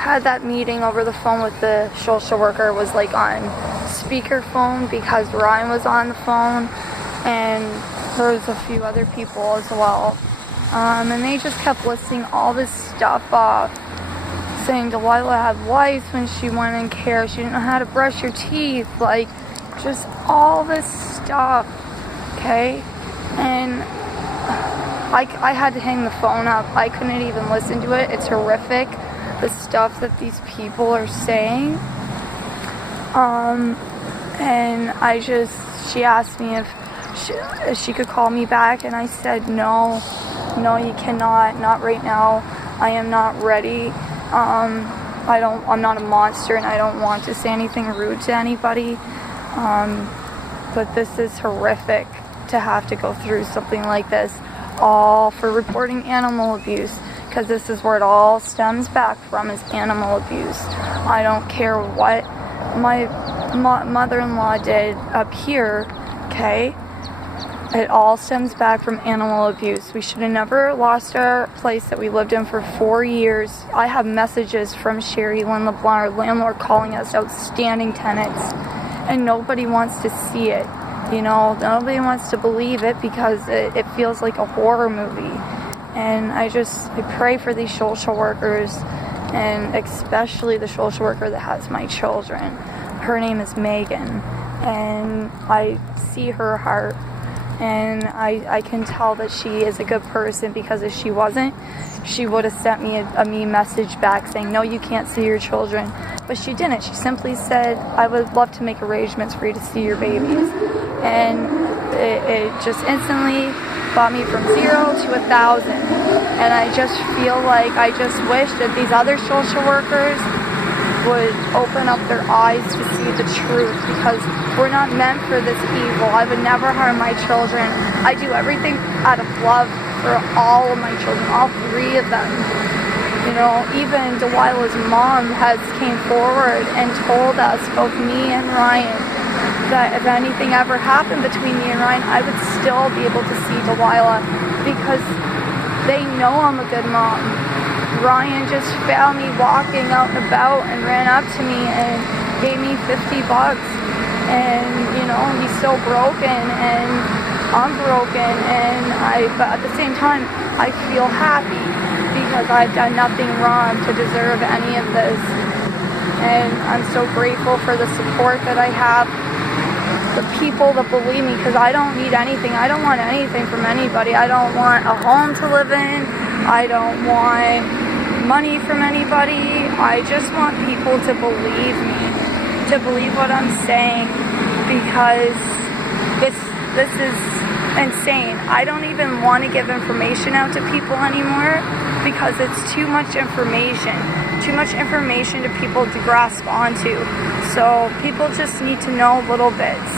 had that meeting over the phone with the social worker was like on speakerphone because Ryan was on the phone, and there was a few other people as well. And they just kept listing all this stuff off, saying Delilah had lice when she went in care, she didn't know how to brush her teeth, like just all this stuff, okay? And I had to hang the phone up. I couldn't even listen to it. It's horrific, the stuff that these people are saying. And she asked me if she could call me back, and I said no, you cannot, not right now. I am not ready. I'm not a monster, and I don't want to say anything rude to anybody. But this is horrific to have to go through something like this, all for reporting animal abuse, because this is where it all stems back from, is animal abuse. I don't care what my mother-in-law did up here, okay? It all stems back from animal abuse. We should have never lost our place that we lived in for 4 years. I have messages from Sherry Lynn LeBlanc, our landlord, calling us outstanding tenants, and nobody wants to see it. You know, nobody wants to believe it because it feels like a horror movie. And I pray for these social workers, and especially the social worker that has my children. Her name is Megan, and I see her heart, and I can tell that she is a good person, because if she wasn't, she would have sent me a message back saying, no, you can't see your children. But she didn't. She simply said, I would love to make arrangements for you to see your babies. And it just instantly brought me from 0 to 1,000. And I just feel like I just wish that these other social workers would open up their eyes to see the truth, because we're not meant for this evil. I would never harm my children. I do everything out of love for all of my children, all 3 of them. You know, even Delilah's mom came forward and told us, both me and Ryan, that if anything ever happened between me and Ryan, I would still be able to see Delilah, because they know I'm a good mom. Ryan just found me walking out and about and ran up to me and gave me $50. And, you know, he's so broken, and I'm broken, but at the same time, I feel happy because I've done nothing wrong to deserve any of this. And I'm so grateful for the support that I have, the people that believe me, because I don't need anything. I don't want anything from anybody. I don't want a home to live in. I don't want money from anybody. I just want people to believe me, to believe what I'm saying, because this is insane. I don't even want to give information out to people anymore, because it's too much information to people to grasp onto. So people just need to know little bits.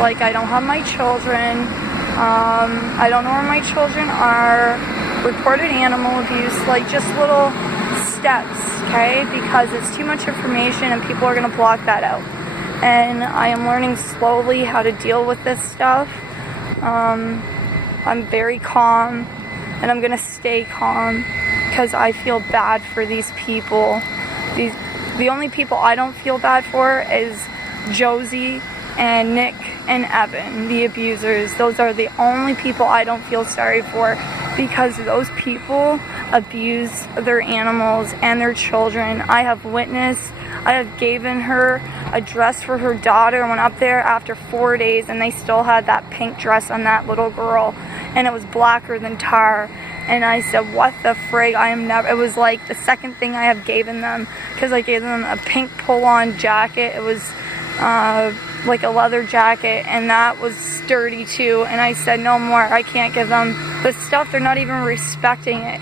Like, I don't have my children. I don't know where my children are. Reported animal abuse, like just little steps, okay? Because it's too much information and people are going to block that out. And I am learning slowly how to deal with this stuff. I'm very calm, and I'm going to stay calm, because I feel bad for these people. The only people I don't feel bad for is Josie and Nick and Evan, the abusers. Those are the only people I don't feel sorry for, because those people abuse their animals and their children. I have witnessed. I have given her a dress for her daughter. I went up there after 4 days, and they still had that pink dress on that little girl, and it was blacker than tar. And I said, what the frig? It was like the second thing I have given them, because I gave them a pink pull-on jacket. It was like a leather jacket, and that was sturdy too. And I said, no more. I can't give them the stuff. They're not even respecting it.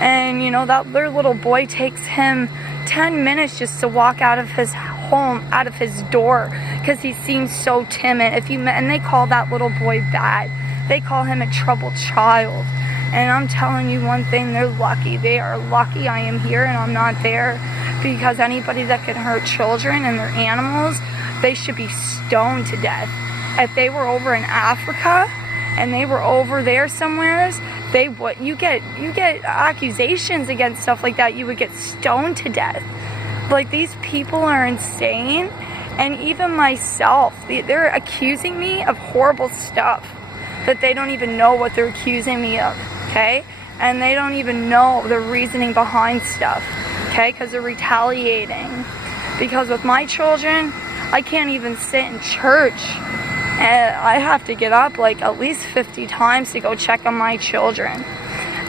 And you know, that their little boy takes him 10 minutes just to walk out of his home, out of his door, because he seems so timid. And they call that little boy bad. They call him a troubled child. And I'm telling you one thing, they're lucky. They are lucky I am here and I'm not there, because anybody that can hurt children and their animals, they should be stoned to death. If they were over in Africa and they were over there somewheres, you get accusations against stuff like that. You would get stoned to death. Like, these people are insane. And even myself, they're accusing me of horrible stuff that they don't even know what they're accusing me of, okay? And they don't even know the reasoning behind stuff, okay? Because they're retaliating. Because with my children, I can't even sit in church. And I have to get up like at least 50 times to go check on my children.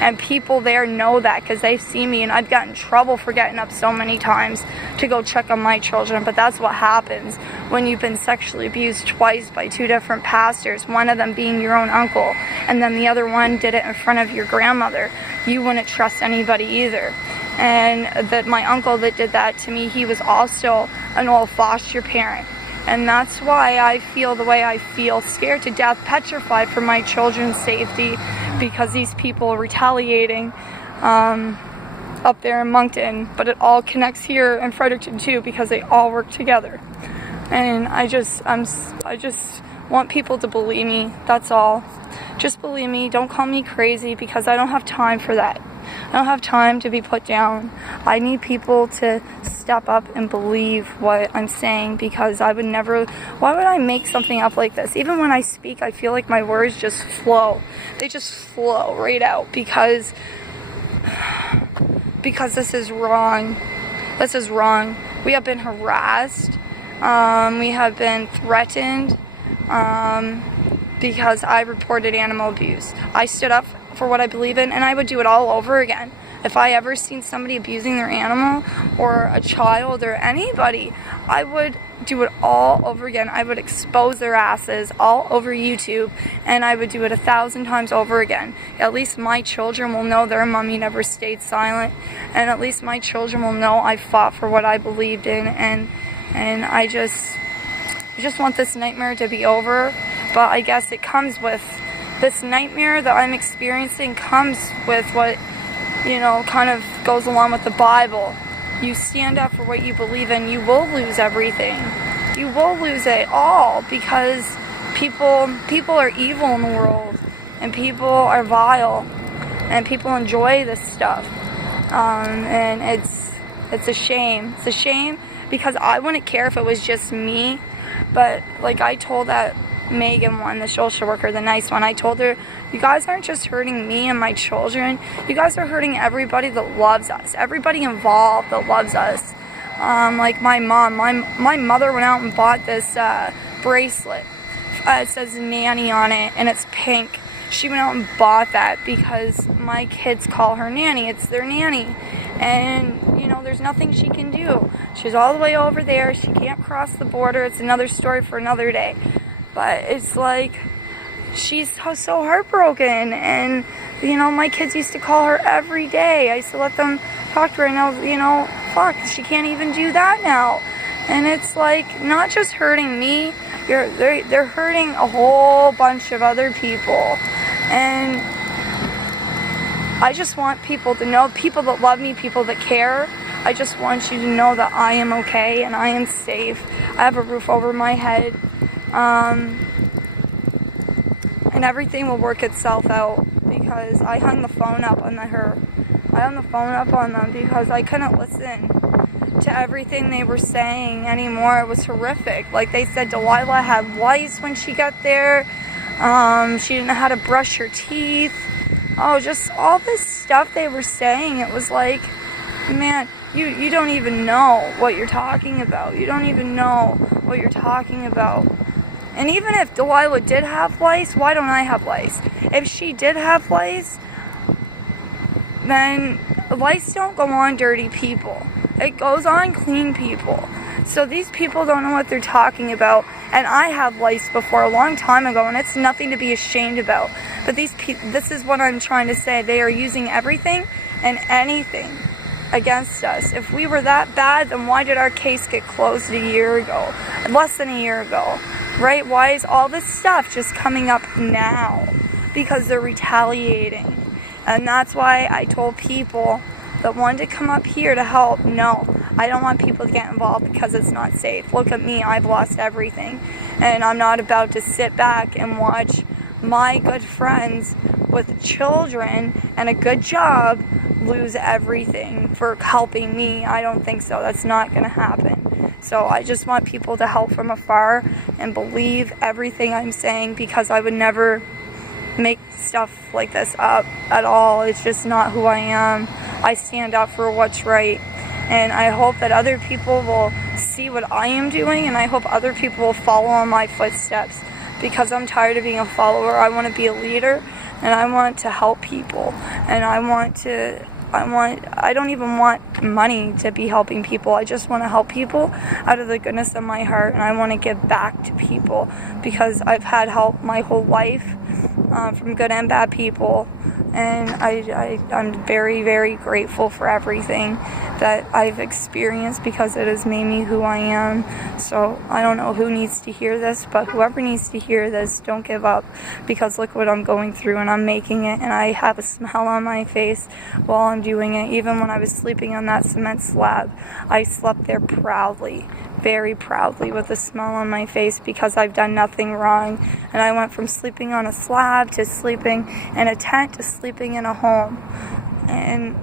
And people there know that because they've seen me, and I've gotten in trouble for getting up so many times to go check on my children. But that's what happens when you've been sexually abused twice by 2 different pastors, one of them being your own uncle, and then the other one did it in front of your grandmother. You wouldn't trust anybody either. And that my uncle that did that to me, he was also an old foster parent. And that's why I feel the way I feel, scared to death, petrified for my children's safety, because these people are retaliating up there in Moncton, but it all connects here in Fredericton too, because they all work together. And I just want people to believe me, that's all. Just believe me, don't call me crazy, because I don't have time for that. I don't have time to be put down. I need people to step up and believe what I'm saying, because I would never, why would I make something up like this? Even when I speak, I feel like my words just flow. They just flow right out, because this is wrong. This is wrong. We have been harassed. We have been threatened because I reported animal abuse. I stood up for what I believe in, and I would do it all over again. If I ever seen somebody abusing their animal or a child or anybody, I would do it all over again. I would expose their asses all over YouTube, and I would do it 1,000 times over again. At least my children will know their mommy never stayed silent, and at least my children will know I fought for what I believed in, and I just want this nightmare to be over. But I guess it comes with this nightmare that I'm experiencing, comes with what, kind of goes along with the Bible. You stand up for what you believe in, you will lose everything. You will lose it all, because people are evil in the world, and people are vile, and people enjoy this stuff. And it's a shame. It's a shame, because I wouldn't care if it was just me, but like I told that Megan one, the social worker, the nice one, I told her, you guys aren't just hurting me and my children, you guys are hurting everybody that loves us, everybody involved that loves us. Like my mom, my mother went out and bought this bracelet. It says nanny on it, and it's pink. She went out and bought that because my kids call her nanny. It's their nanny. And, there's nothing she can do. She's all the way over there. She can't cross the border. It's another story for another day. But it's like, she's so heartbroken. And, my kids used to call her every day. I used to let them talk to her. And fuck, she can't even do that now. And it's like, not just hurting me. They're hurting a whole bunch of other people. And I just want people to know, people that love me, people that care, I just want you to know that I am okay and I am safe. I have a roof over my head. And everything will work itself out, because I hung the phone up on I hung the phone up on them because I couldn't listen to everything they were saying anymore. It was horrific. Like they said, Delilah had lice when she got there. She didn't know how to brush her teeth. Oh, just all this stuff they were saying. It was like, man, you don't even know what you're talking about. You don't even know what you're talking about. And even if Delilah did have lice, why don't I have lice? If she did have lice, then lice don't go on dirty people. It goes on clean people. So these people don't know what they're talking about. And I have lice before a long time ago, and it's nothing to be ashamed about. But this is what I'm trying to say. They are using everything and anything against us. If we were that bad, then why did our case get closed a year ago? Less than a year ago, right? Why is all this stuff just coming up now? Because they're retaliating. And that's why I told people that wanted to come up here to help, no, I don't want people to get involved because it's not safe. Look at me, I've lost everything. And I'm not about to sit back and watch my good friends with children and a good job lose everything for helping me. I don't think so. That's not going to happen. So I just want people to help from afar and believe everything I'm saying, because I would never make stuff like this up at all. It's just not who I am. I stand up for what's right, and I hope that other people will see what I am doing, and I hope other people will follow in my footsteps, because I'm tired of being a follower. I want to be a leader, and I want to help people, and I don't even want money to be helping people. I just want to help people out of the goodness of my heart, and I want to give back to people, because I've had help my whole life from good and bad people, and I'm very, very grateful for everything that I've experienced, because it has made me who I am. So I don't know who needs to hear this, but whoever needs to hear this, don't give up, because look what I'm going through, and I'm making it, and I have a smile on my face while I'm doing it. Even when I was sleeping on that cement slab, I slept there proudly, very proudly, with a smile on my face, because I've done nothing wrong. And I went from sleeping on a slab to sleeping in a tent to sleeping in a home. And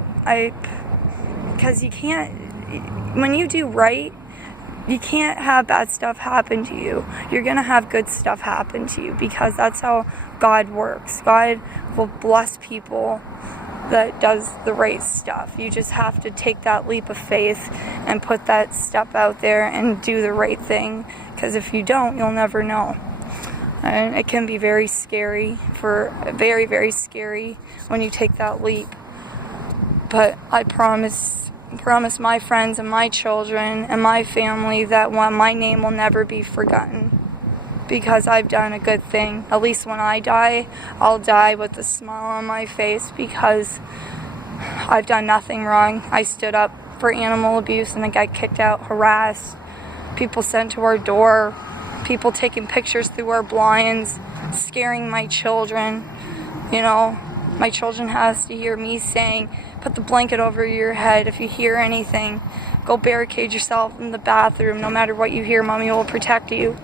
because you can't, when you do right, you can't have bad stuff happen to you. You're going to have good stuff happen to you, because that's how God works. God will bless people that does the right stuff. You just have to take that leap of faith and put that step out there and do the right thing, because if you don't, you'll never know. And it can be very scary, very, very scary when you take that leap. But I promise my friends and my children and my family that my name will never be forgotten, because I've done a good thing. At least when I die, I'll die with a smile on my face, because I've done nothing wrong. I stood up for animal abuse and I got kicked out, harassed, people sent to our door, people taking pictures through our blinds, scaring my children. You know, my children has to hear me saying, put the blanket over your head. If you hear anything, go barricade yourself in the bathroom. No matter what you hear, Mommy will protect you.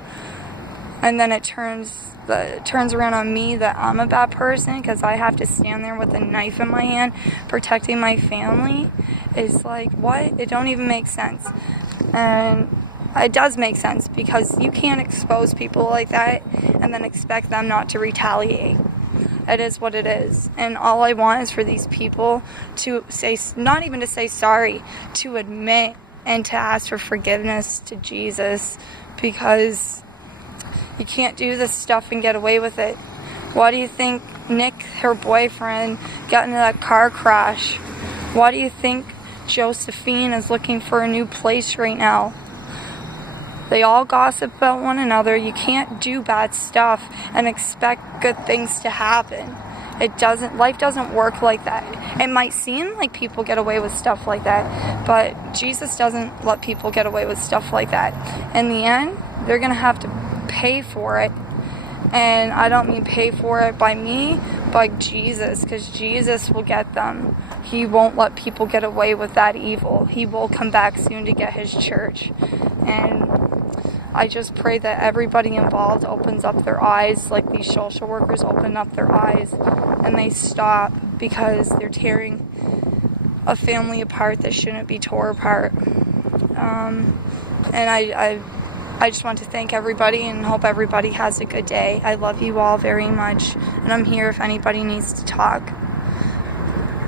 And then it turns around on me that I'm a bad person, because I have to stand there with a knife in my hand protecting my family. It's like, what? It don't even make sense. And it does make sense, because you can't expose people like that and then expect them not to retaliate. It is what it is. And all I want is for these people to say, not even to say sorry, to admit and to ask for forgiveness to Jesus, because you can't do this stuff and get away with it. Why do you think Nick, her boyfriend, got into that car crash? Why do you think Josephine is looking for a new place right now? They all gossip about one another. You can't do bad stuff and expect good things to happen. Life doesn't work like that. It might seem like people get away with stuff like that, but Jesus doesn't let people get away with stuff like that. In the end, they're going to have to pay for it. And I don't mean pay for it by me, but Jesus, because Jesus will get them. He won't let people get away with that evil. He will come back soon to get his church. And I just pray that everybody involved opens up their eyes, like these social workers open up their eyes, and they stop, because they're tearing a family apart that shouldn't be tore apart. And I just want to thank everybody and hope everybody has a good day. I love you all very much, and I'm here if anybody needs to talk.